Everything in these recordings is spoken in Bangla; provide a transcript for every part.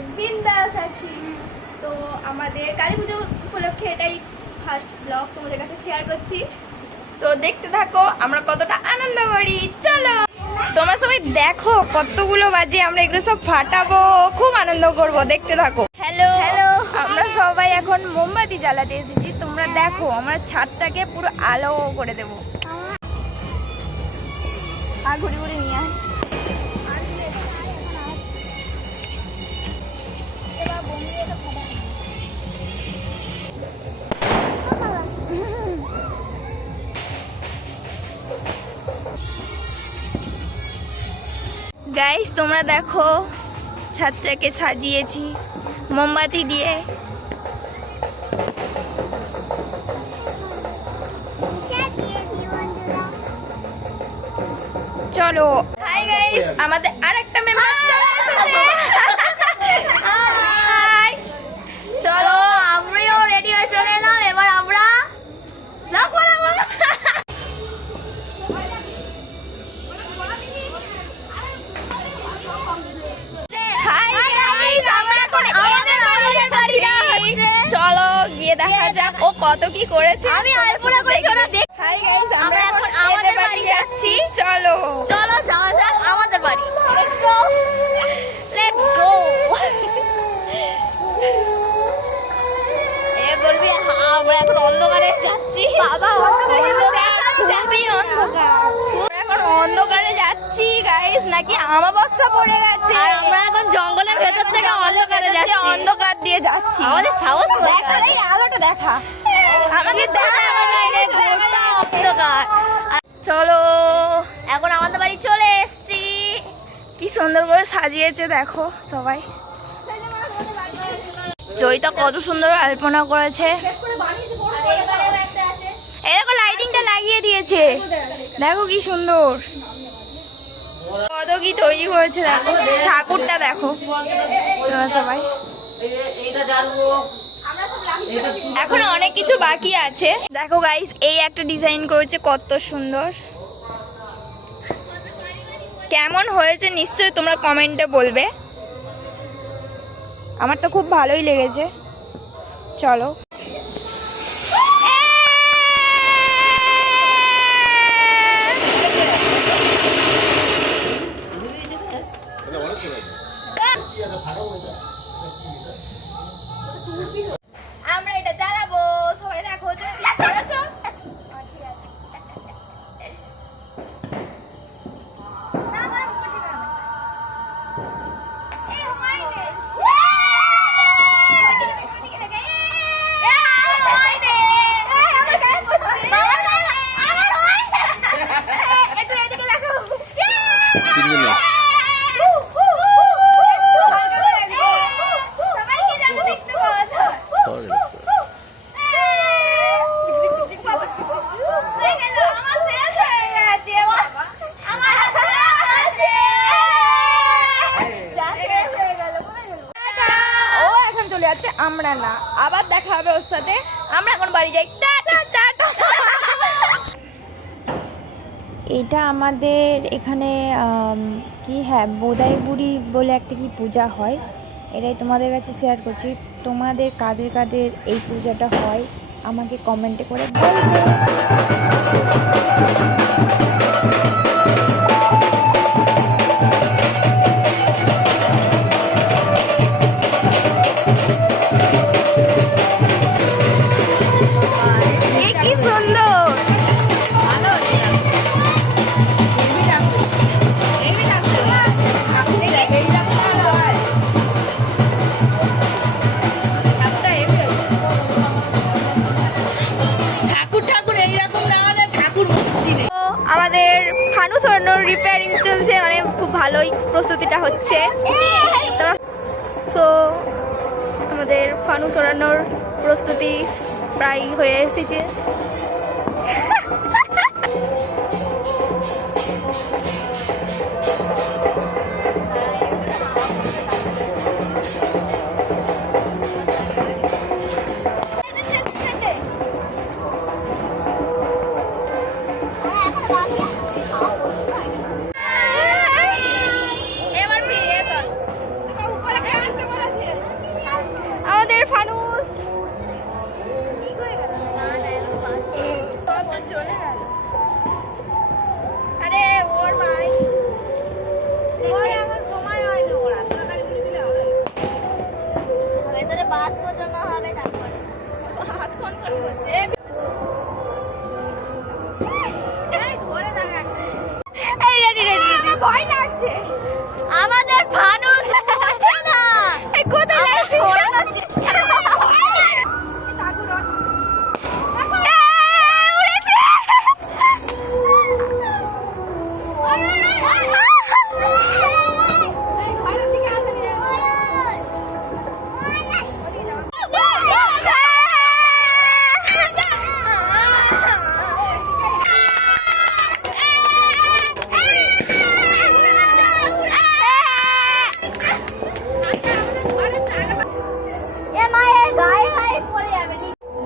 একদম বিন্দাস আছি। তো আমাদের কালী পুজো উপলক্ষে এটাই ফার্স্ট ব্লগ তোমাদের কাছে শেয়ার করছি। তো দেখতে থাকো আমরা কতটা আনন্দ করি। চলো তোমরা সবাই দেখো কতগুলো বাজে, আমরা এগুলো সব ফাটাবো, খুব আনন্দ করব, দেখতে থাকো। হ্যালো হ্যালো, আমরা সবাই এখন মোমবাতি জ্বালাতে এসেছি। তোমরা দেখো আমরা ছাদটাকে পুরো আলো করে দেবো। আর ঘুরে ঘুরে নিয়ে আয়। গাইস তোমরা দেখো ছাদটাকে সাজিয়েছি মোমবাতি দিয়ে। চলো হাই গাইস, আমাদের আরেকটা মেম্বার চলো আমরাও রেডি হয়ে চলে এলাম। এবার আমরা চলো গিয়ে দেখা যাক ও কত কি করেছে। আমি আলপনা করে চলো দেখ। হাই গাইস, আমরা এখন আমাদের বাড়ি যাচ্ছি। চলো চলো যাওয়া যাক আমাদের বাড়ি। Let's go let's go. এ বলবি আমরা এখন অন্ধকারে যাচ্ছি। বাবা অন্ধকার, খুবই অন্ধকার। এখন অন্ধকারে যাচ্ছি গাইস, নাকি আমাবস্যা পড়ে গেছে। আমরা এখন জঙ্গলের ভেতর থেকে অন্ধকারে যাচ্ছি, অন্ধকার দিয়ে যাচ্ছি। আমাদের সাহস দেখা, এই আলোটা দেখা, আমাদের দেখা অন্ধকার। চলো এখন আমাদের বাড়ি চলে এসেছি। কি সুন্দর করে সাজিয়েছে দেখো সবাই। জয়িতা কত সুন্দর আলপনা করেছে। এই দেখো লাইটিংটা লাগিয়ে দিয়েছে, দেখো কি সুন্দর, কত কি তৈরি করেছে দেখো। ঠাকুরটা দেখো সবাই। এখন অনেক কিছু বাকি আছে। দেখো গাইস এই একটা ডিজাইন করেছে, কত সুন্দর। কেমন হয়েছে নিশ্চয়ই তোমরা কমেন্টে বলবে। আমার তো খুব ভালোই লেগেছে। চলো আমরা এটা জ্বালাবো, সবাই দেখো। আমরা না, আবার দেখা হবে ওর সাথে। আমরা এখন বাড়ি যাই। এটা আমাদের এখানে কি, হ্যাঁ বোদাই বুড়ি বলে একটা কি পূজা হয়, এটাই তোমাদের কাছে শেয়ার করছি। তোমাদের কাদের কাদের এই পূজাটা হয় আমাকে কমেন্টে করে বলবে। আমাদের ফানু সরানোর রিপেয়ারিং চলছে, মানে খুব ভালোই প্রস্তুতিটা হচ্ছে। সো আমাদের ফানু সরানোর প্রস্তুতি প্রায় হয়ে এসেছে। ভয় লাগছে। আমাদের ফানুস উঠছে না। এই কোথায় লাগছে? ওড়ানোর চেষ্টা। উড়েছে।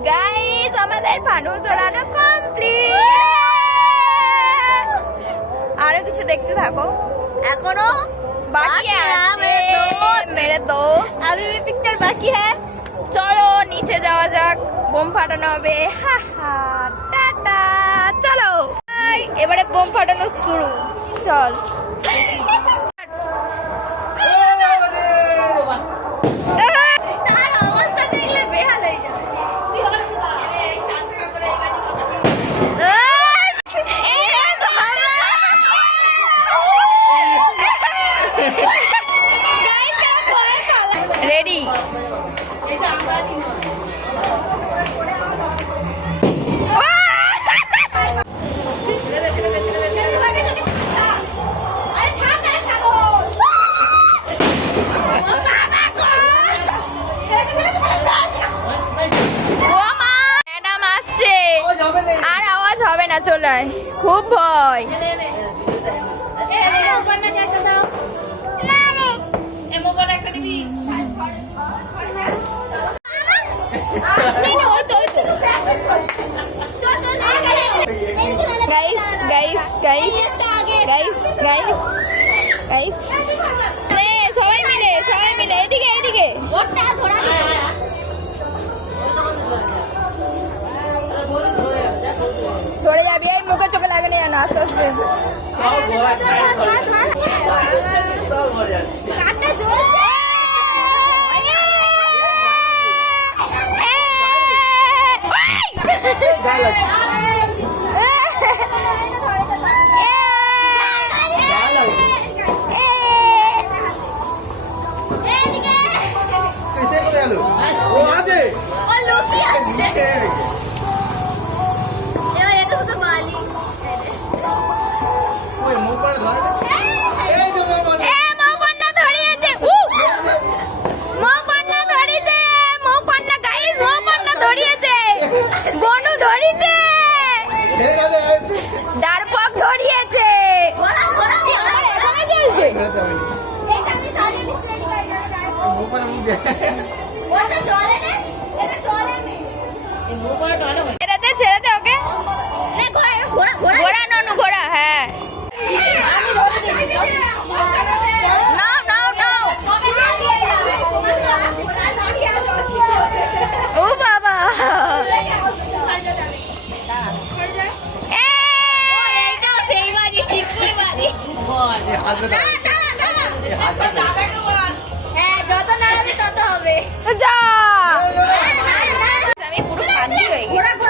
গাইস আমাদের ফানুস ওড়ানো কমপ্লিট। আরো কিছু দেখতে থাকো, এখনো বাকি আছে। মেরে দোস্ত अभी भी पिक्चर बाकी है। চলো নিচে যাওয়া যাক, বোম ফাটানো হবে। হা হা টাটা। চলো এবারে বোম ফাটানো শুরু। চল তার অবস্থা দেখলে বেহাল হয়ে যাবে। রেডি? ম্যাডাম আসছে, আর আওয়াজ হবে না, চলে আয়। খুব ভয়। Guys guys guys guys guys guys সবাই মিলে এদিকে এদিকে। সরে যাবি, এই মুখে চোখে লাগেনি না, আস্তে আস্তে। ডারপক ধরিয়েছে। ছেড়ে দে ওকে। ঘোড়া ননু, ঘোড়া। হ্যাঁ নাও নাও নাও। ও বাবা, যত নাড়াবি তত হবে। যা আমি পুরো কান্দি হয়ে গেছি।